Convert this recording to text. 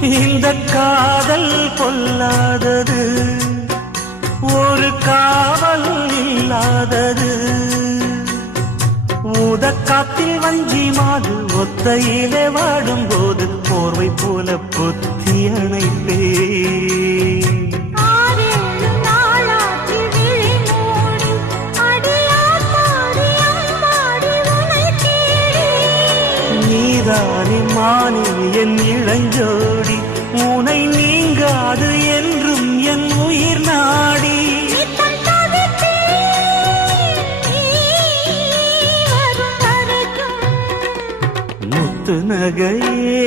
இந்த காதல் கொல்லாதது, ஒரு காவல் இல்லாதது. ஊதக்காத்தில் வஞ்சி மாது ஒத்தையிலே வாடும்போது போர்வை போல பொத்தி அணைப்பே. நீதானே மானே என் இளஞ்சோடி, உனை நீங்காது என்றும் என் உயிர் நாடி. முத்து நகையே